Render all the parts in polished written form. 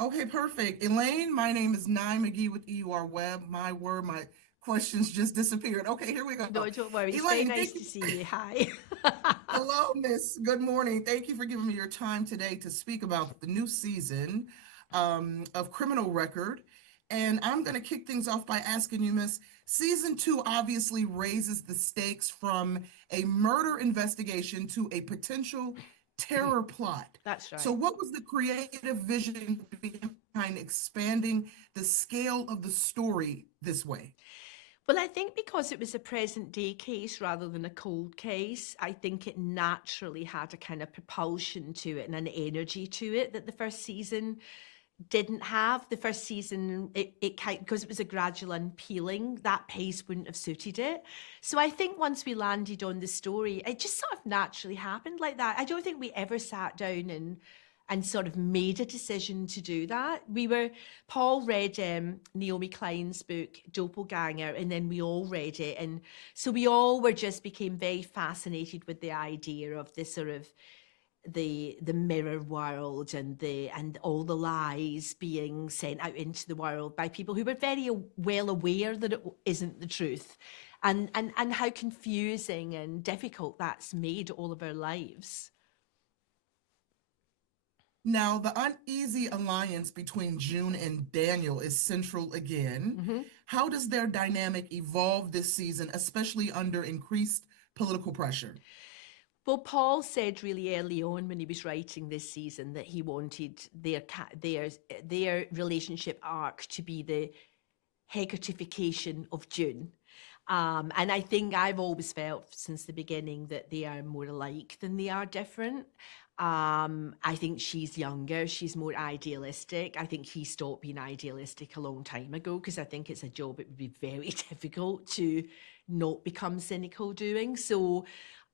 Okay, perfect. Elaine, my name is Nye McGee with EUR Web. My word, my questions just disappeared. Okay, here we go. No, don't worry. It's very Elaine, nice thank to you. see you. Hi. Hello, Miss. Good morning. Thank you for giving me your time today to speak about the new season of Criminal Record. And I'm going to kick things off by asking you, Miss, season two obviously raises the stakes from a murder investigation to a potential terror plot. That's So, right. what was the creative vision behind expanding the scale of the story this way? Well, I think because it was a present day case rather than a cold case, I think it naturally had a kind of propulsion to it and an energy to it that the first season didn't have. The first season, it kind because it was a gradual unpeeling, that pace wouldn't have suited it. So I think once we landed on the story, it just sort of naturally happened like that. I don't think we ever sat down and sort of made a decision to do that. Paul read Naomi Klein's book Doppelganger, and then we all read it, and so we all were just became very fascinated with the idea of this sort of the mirror world and all the lies being sent out into the world by people who were very well aware that it isn't the truth, and how confusing and difficult that's made all of our lives. Now, the uneasy alliance between June and Daniel is central again. Mm-hmm. How does their dynamic evolve this season, especially under increased political pressure? Well, Paul said really early on when he was writing this season that he wanted their relationship arc to be the hegatification of June. And I think I've always felt since the beginning that they are more alike than they are different. I think she's younger, she's more idealistic. I think he stopped being idealistic a long time ago because I think it's a job it would be very difficult to not become cynical doing. So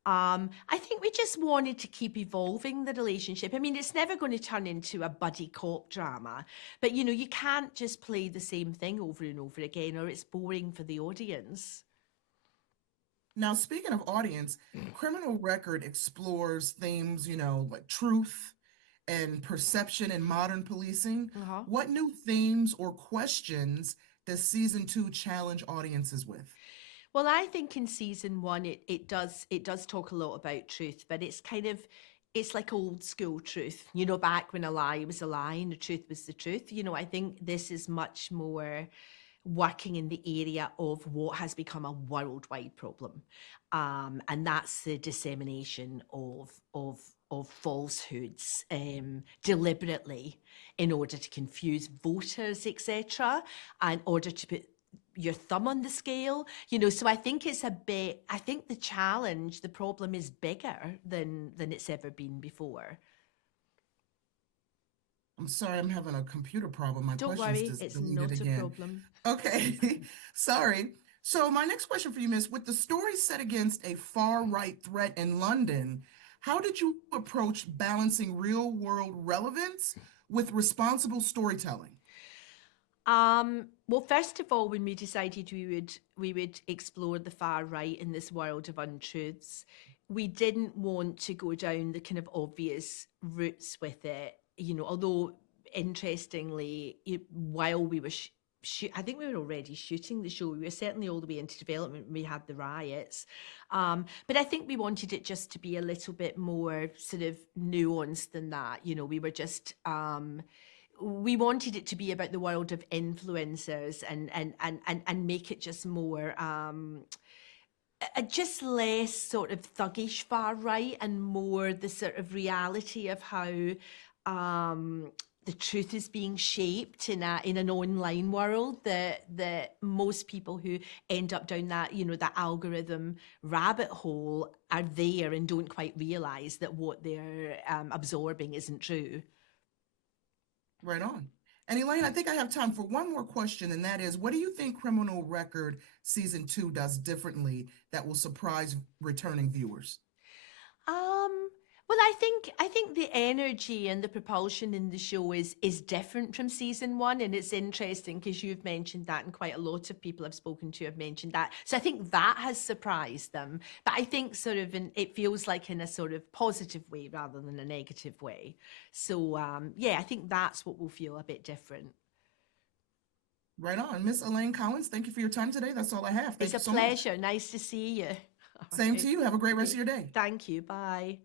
I think we just wanted to keep evolving the relationship. I mean, it's never going to turn into a buddy cop drama, but you can't just play the same thing over and over again, or it's boring for the audience. Now, speaking of audience, Criminal Record explores themes, like truth and perception in modern policing. Uh-huh. What new themes or questions does season two challenge audiences with? Well, I think in season one it does talk a lot about truth, but it's like old school truth. Back when a lie was a lie and the truth was the truth. I think this is much more working in the area of what has become a worldwide problem, and that's the dissemination of falsehoods deliberately in order to confuse voters, etc., in order to put your thumb on the scale. So I think the challenge, the problem is bigger than it's ever been before. I'm sorry, I'm having a computer problem. My Don't questions worry, just it's deleted not a again. problem. Okay, sorry. So my next question for you, Miss, with the story set against a far-right threat in London, how did you approach balancing real-world relevance with responsible storytelling? Well, first of all, when we decided we would explore the far right in this world of untruths, we didn't want to go down the kind of obvious routes with it. Although interestingly, while we were I think we were already shooting the show. We were certainly all the way into development when we had the riots. But I think we wanted it just to be a little bit more sort of nuanced than that. We were just we wanted it to be about the world of influencers and make it just more just less sort of thuggish far right and more the sort of reality of how um the truth is being shaped in an online world that most people who end up down that algorithm rabbit hole are there and don't quite realize that what they're absorbing isn't true. Right on. And Elaine, I think I have time for one more question, and that is, what do you think Criminal Record season two does differently that will surprise returning viewers? Um, Well, I think the energy and the propulsion in the show is different from season one, and it's interesting because you've mentioned that, and quite a lot of people I've spoken to have mentioned that. So I think that has surprised them, but I think sort of it feels like in a sort of positive way rather than a negative way. So yeah, I think that's what will feel a bit different. Right on. Miss Elaine Collins, thank you for your time today. That's all I have. It's Thank a you so much. pleasure. Nice to see you. All Same to right. you. Have a great rest of Okay. your day. Thank you. Bye.